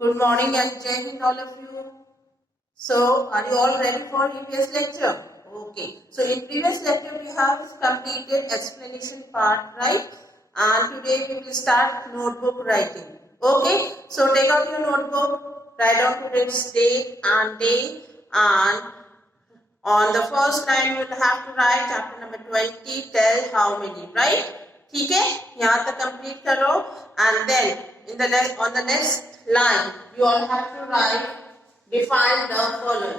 Good morning and Jai Hind all of you. So, are you all ready for previous lecture? Okay. So, in previous lecture we have completed explanation part, right? And today we will start notebook writing. Okay. So, take out your notebook, write down today's date and day, and on the first line you will have to write chapter number 20, tell how many, right? ठीक है, यहाँ तक complete करो and then on the next line you all have to write define the following.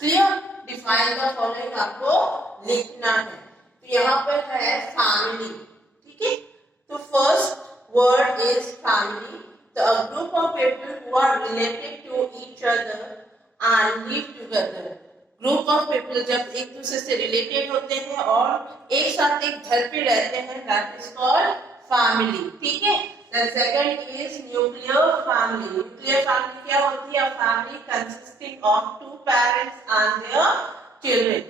Clear? Define the following आपको लिखना है. तो यहाँ पर है family. ठीक है? तो first word is family. So a group of people who are related to each other and live together. Group of people जब एक दूसरे से रिलेटेड होते हैं और एक साथ एक घर पे रहते हैं, दैट इज कॉल्ड फैमिली. ठीक है. Then second is nuclear family. Nuclear family क्या होती है? A family consisting of two parents and their children.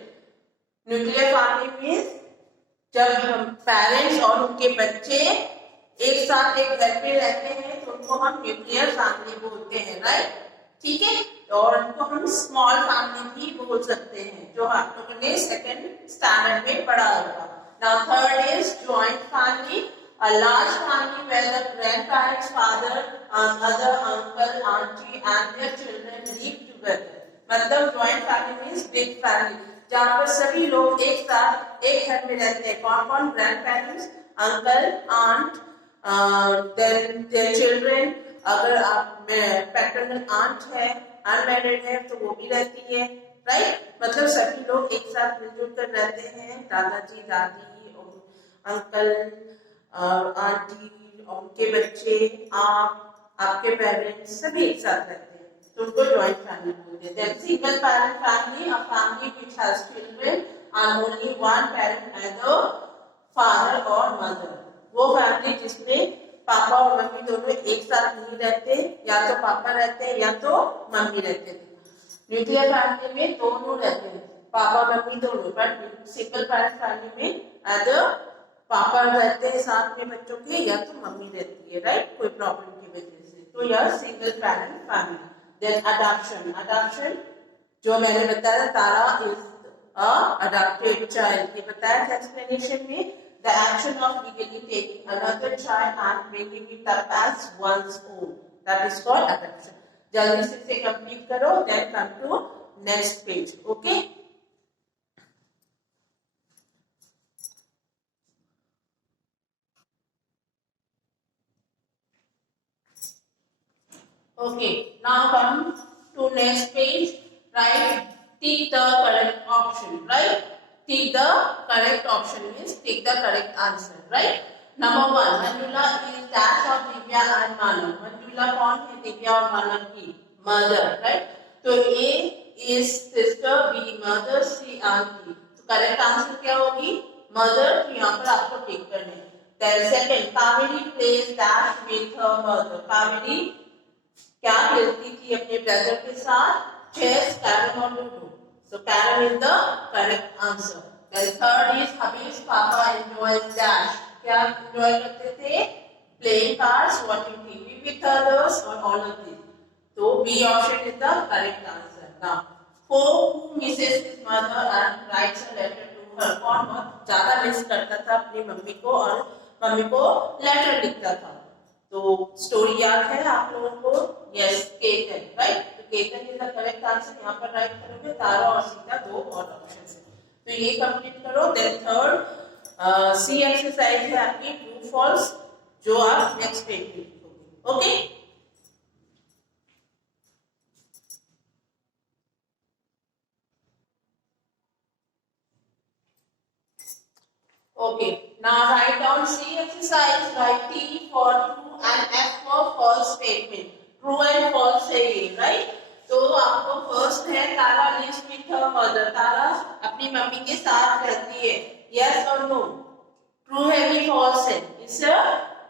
Nuclear family means जब पेरेंट्स और उनके बच्चे एक साथ एक घर पे रहते हैं तो उनको हम न्यूक्लियर फैमिली बोलते हैं, राइट? ठीक है. और उनको हम स्मॉल फैमिली भी बोल सकते हैं, जो आप लोगों ने सेकंड स्टैंडर्ड में पढ़ा होगा. Now third is joint family. A large family where the grandparents, father, mother, uncle, aunty and their children live together. मतलब joint family means big family, जहाँ पर सभी लोग एक साथ एक घर में रहते हैं. कौन कौन? Grandparents, uncle, aunt, then their children. अगर आप पैटर्नल आंट है, अनमैरिड है तो वो भी रहती है, राइट? मतलब सभी लोग एक साथ मिलजुल कर रहते हैं. दादाजी, दादी, अंकल, आंटी, उनके बच्चे, आप, आपके पेरेंट्स सभी एक साथ रहते हैं, तो उनको जॉइंट फैमिली बोलते हैं. Then single parent family, a family which has children and only one parent, either father और मदर. वो फैमिली जिसमें पापा और मम्मी दोनों एक साथ नहीं रहते, या तो पापा रहते हैं या तो मम्मी रहते थे. न्यूक्लियर फैमिली में दोनों रहते हैं, पापा मम्मी दोनों. बट सिंगल पेरेंट फैमिली में अदर पापा रहते हैं साथ में बच्चों के, या तो मम्मी रहती है, राइट? कोई प्रॉब्लम की वजह से. तो यह single parent family. Then adoption. Adoption जो मैंने बताया, Tara is a adopted child, ये बताया था एक्सप्लेनेशन में. The action of legally taking another child and bringing it up as one's own, that is called adoption. जल्दी से इसे complete करो, then come to next page. Okay? Okay. Now come to next page. Write tick the correct option. Right? Take the correct option means take the correct answer, right? Number one, Manjula is dash of Divya and Manav. Manjula कौन है? दिव्या और मानव की mother, right? तो A is sister, B mother, C auntie. तो correct answer क्या होगी? mother. तो यहाँ पर आपको टिक करने. Then second, Kaveri plays dash with her mother. Kaveri क्या खेलती थी अपने ब्रदर के साथ? chess, carrom और ludo. So carrom is the correct answer. Then third is Habib's papa enjoys dash. क्या enjoy करते थे? Playing cards, watching TV with others or all of these. So B option is the correct answer. Now, who misses his mother and writes a letter to her? कौन बहुत ज़्यादा मिस करता था अपनी मम्मी को और मम्मी को लेटर लिखता था? तो स्टोरी याद है आप लोगों को? यस, केतन, राइट? Ketan is the correct answer. यहाँ पर राइट करोगे तारा और सीता, दो और ऑप्शन है, तो ये कंप्लीट करो. देन थर्ड सी एक्सरसाइज है आपकी ट्रू फॉल्स, जो आप नेक्स्ट पेज पे लिखोगे. Okay? Okay, now write down C exercise. Write T for true and F for false statement. True and false है ये, right? तो आपको फर्स्ट है तारा lives with her mother. तारा अपनी मम्मी के साथ रहती है. Yes or no? True है कि false है? It's a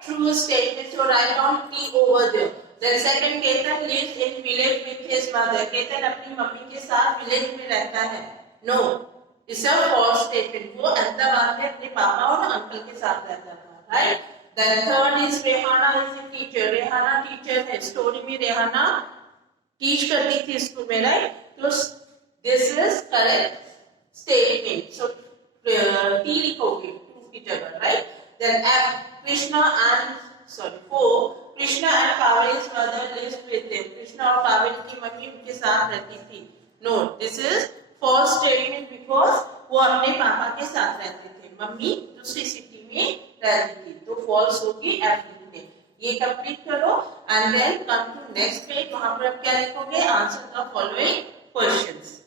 true statement. So write down T over there. Then second, Ketan lives in village with his mother. Ketan अपनी मम्मी के साथ village में रहता है. No. It's a false statement. वो अहमदाबाद में अपने पापा और अंकल के साथ रहता था, right? Then third is Rehana is a teacher. Rehana teacher है. Story में Rehana teach करती थी स्कूल में, right? तो this is correct statement. So T लिखोगे two की जगह, right? Then F, Krishna and Krishna and Kaval's mother lives with them. Krishna और कावल की मम्मी उनके साथ रहती थी. No, this is false statement because वो अपने पापा के साथ रहते थे. मम्मी दूसरी सिटी में रहती थी, तो false होगी. F लिखते. ये कंप्लीट करो and then come to next page. वहां पर आप क्या लिखोगे? Answer the following questions.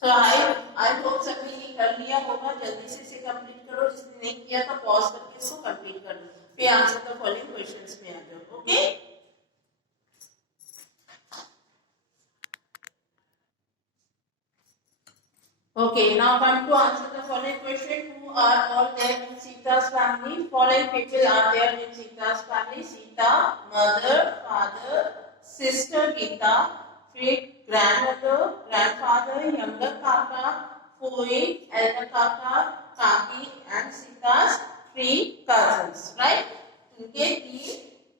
So I hope सभी ने कर लिया होगा. जल्दी से इसे कंप्लीट करो. जिसने नहीं किया तो पॉज करके इसको कंप्लीट कर लो. फिर आंसर द फॉलोइंग क्वेश्चंस में आ जाओ. Okay. Okay, now come to answer the following question. Who are all there in Sita's family? Following people are there in Sita's family. Sita, mother, father, sister Geeta, grandmother, grandfather, younger kaka, Poi, elder kaka, kaki, and Sita's three cousins. Right? उनके 3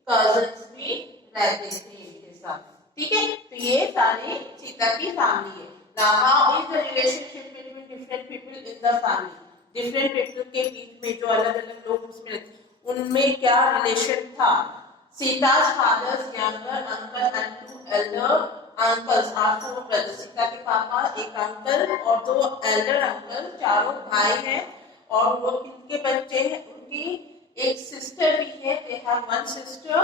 cousins भी रहते थे इनके साथ. ठीक है? तो ये सारी सीता की फैमिली है. Now, how is the relationship between different people in the family? Different people के बीच में जो अलग-अलग लोग उसमें रहते हैं, उनमें क्या रिलेशन था? Sita's father's younger uncle and 2 elder uncles are 4 brothers. सीता के पापा एक अंकल और 2 elder uncle, चारों भाई हैं और वो किनके बच्चे हैं? उनकी एक सिस्टर भी है. They have one sister.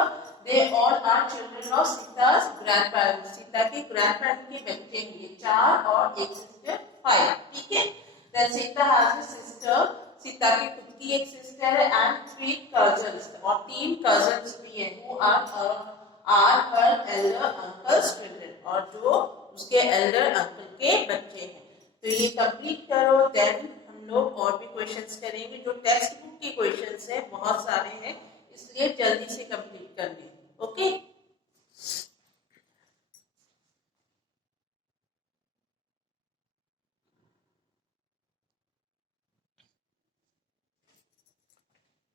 They all are children of Sita's grandparents. Sita के grandparents के बच्चे हैं ये 4 और एक sister 5. ठीक है? Then Sita has a sister. Sita की खुद की एक sister है and 3 cousins और 3 cousins भी हैं who are her elder uncle's children और जो उसके elder uncle के बच्चे हैं. तो ये complete करो. Then हम लोग और भी क्वेश्चंस करेंगे. जो टेक्स्ट बुक के क्वेश्चंस हैं बहुत सारे हैं, इसलिए जल्दी से कंप्लीट कर लें. Okay.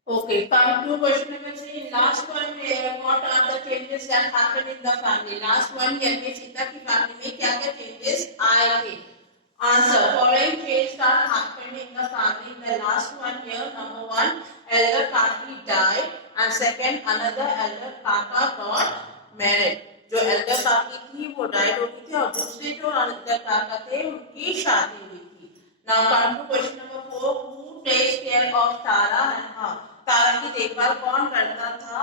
Okay, come to question number 3. Last one, what are the changes that happened in the family? Last one year में सीता की फैमिली में क्या क्या changes आए थे? Answer. Following changes that happened in the family in the last 1 year. Number 1, elder Kaki died, and second, another elder Kaka got married. जो elder Kaki थी वो died हो गई थी और दूसरे जो elder Kaka थे उनकी शादी हुई थी. Now come to question number 4. Who takes care of Tara and her? तारा की देखभाल कौन करता था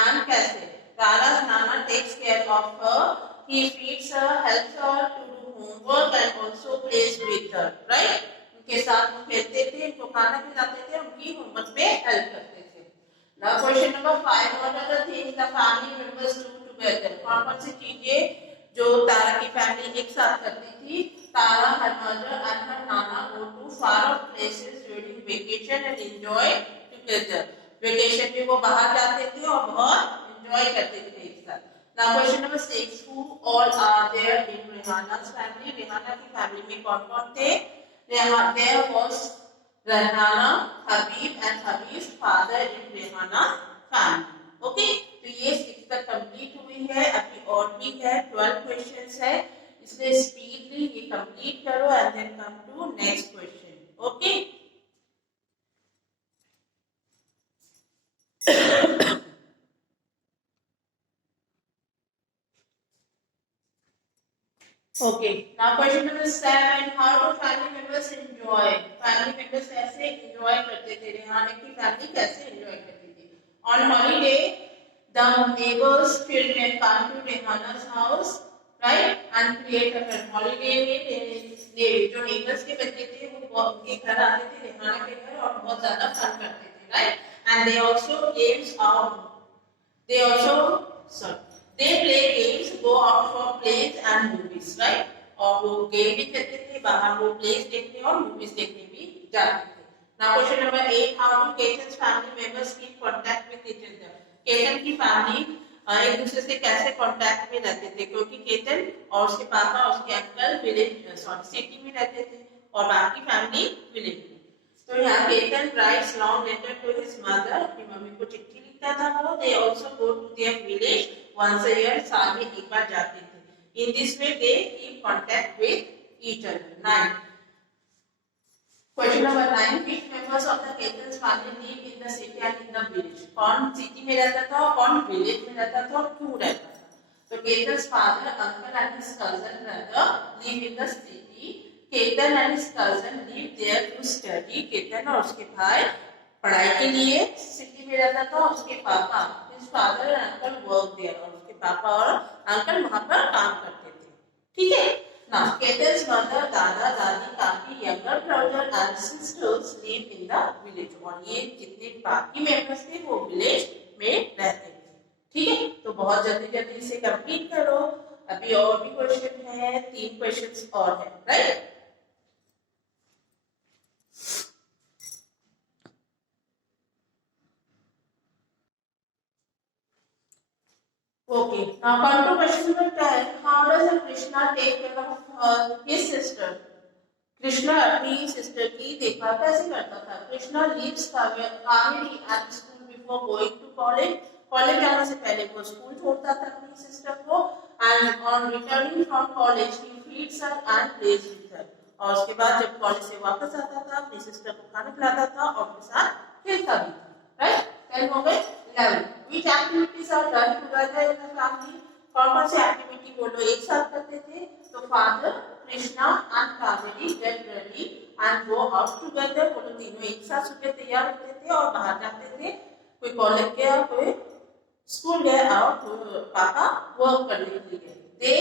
and कैसे? Tara's Nana takes care of her. He feeds her, helps her to do homework and also plays with her. Right? उनके साथ वो खेलते थे, उनको खाना खिलाते थे, उनकी होमवर्क में हेल्प करते थे. Now question number 5. What are the things the family members do together? कौन कौन सी चीजें जो तारा की फैमिली एक साथ करती थी? Tara, her mother and her Nana go to far off places during vacation and enjoy together. Vacation में वो बाहर जाते थे और बहुत एंजॉय करते थे एक साथ. Now question number 6. Who all are there in Rehana's family? Rehana की फैमिली में कौन-कौन थे? There was Rehana, Habib and Habib's father in Rehana's family. Okay? तो ये 6 तक कंप्लीट हुई है. अभी और भी है 12 क्वेश्चंस है, इसलिए स्पीडली ये कंप्लीट करो and then come to next question. Okay. Okay, now question number 7. How do family members enjoy? Family members कैसे enjoy करते थे? रेहाना की फैमिली कैसे enjoy करती थी? On holiday, the neighbors' children come to Rehana's house, right, and create a fun. Holiday में जो neighbors के बच्चे थे वो उनके घर आते थे रेहाना के घर और बहुत ज़्यादा fun करते थे, right? And they also games out. They play games, go out for plays and movies, right? और वो गेम भी खेलते थे, बाहर वो प्लेस देखने और मूवीज देखने भी जाते थे. Now question number 8. How do Ketan's family members keep contact with each other? Ketan की फैमिली एक दूसरे से कैसे कांटेक्ट में रहते थे, क्योंकि केतन और उसके पापा और उसके अंकल विलेज सिटी में रहते थे और बाकी फैमिली विलेज में। तो यहाँ Ketan writes long letter to his mother, अपनी मम्मी को चिट्ठी लिखता था वो। They also go to their village once a year, साल में एक बार जाते थे। In this way they keep contact with each other. 9 question number 9, which members of the Ketan's family live in the city and in the village? कौन सिटी में रहता था और कौन विलेज में रहता था और क्यों रहता था? तो Ketan's father, uncle and his cousin brother live in the city. Ketan and his cousin live there to study. Ketan और उसके भाई पढ़ाई के लिए सिटी में रहता था और उसके पापा, his father and uncle work there, और उसके पापा और अंकल वहाँ पर काम करते थे। ठीक है। Now, Ketan's mother, दादा दादी, काकी, younger brother and sisters live in the village. और ये जितने बाकी मेंबर्स थे वो विलेज में रहते थे। ठीक है, तो बहुत जल्दी जल्दी इसे कंप्लीट करो। अभी और भी क्वेश्चन है, 3 क्वेश्चंस और है, right? Okay, now come to question number 10. How does Krishna take care of his sister? Krishna अपनी सिस्टर की देखभाल कैसे करता था? Krishna leaves Kaveri at school before going to college. College जाने से पहले वो स्कूल छोड़ता था अपनी सिस्टर को। And on returning from college he feeds her and plays with her. और उसके बाद जब कॉलेज से वापस आता था अपनी सिस्टर को खाना खिलाता था और उनके साथ खेलता भी था, राइट? 10 हो गए। 11 which activities are done together in the family? कौन-कौन सी एक्टिविटी वो लोग एक साथ करते थे? तो फादर, कृष्णा एंड Kaveri get ready and go out together. वो लोग तीनों एक साथ सुबह तैयार होते थे और बाहर जाते थे। कोई कॉलेज गया, कोई स्कूल गया और पापा वर्क करने के लिए गए। They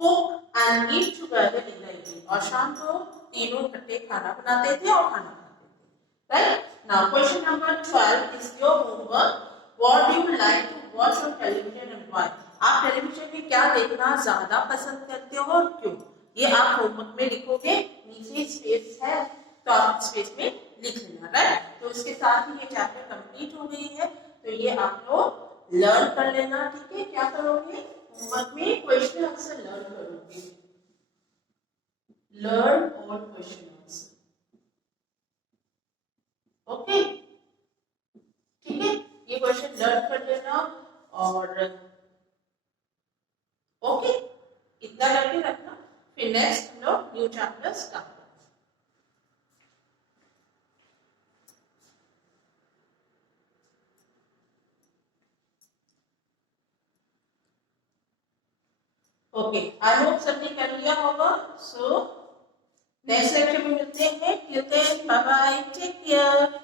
cook and eat together in the evening. और शाम को तीनों इकट्ठे खाना बनाते थे और खाना खाते थे, right? Now question number 12 is your homework. What do you like to watch on television and why? आप टेलीविजन में क्या देखना ज्यादा पसंद करते हो और क्यों? ये आप होमवर्क में लिखोगे। नीचे स्पेस है तो आप स्पेस में लिख लेना, राइट? तो इसके साथ ही ये चैप्टर कंप्लीट हो गई है। तो ये आप लोग लर्न कर लेना, ठीक है? क्या करोगे? होमवर्क में क्वेश्चन आंसर लर्न करोगे। लर्न और क्वेश्चन आंसर, ओके? ठीक है, ये क्वेश्चन लर्न कर लेना और ओके, इतना करके रखना। फिर नेक्स्ट हम लोग न्यू चैप्टर स्टार्ट करेंगे। ओके, आई होप सबने कर लिया होगा। सो नेक्स्ट लेक्चर में मिलते हैं। Till then bye bye, take care.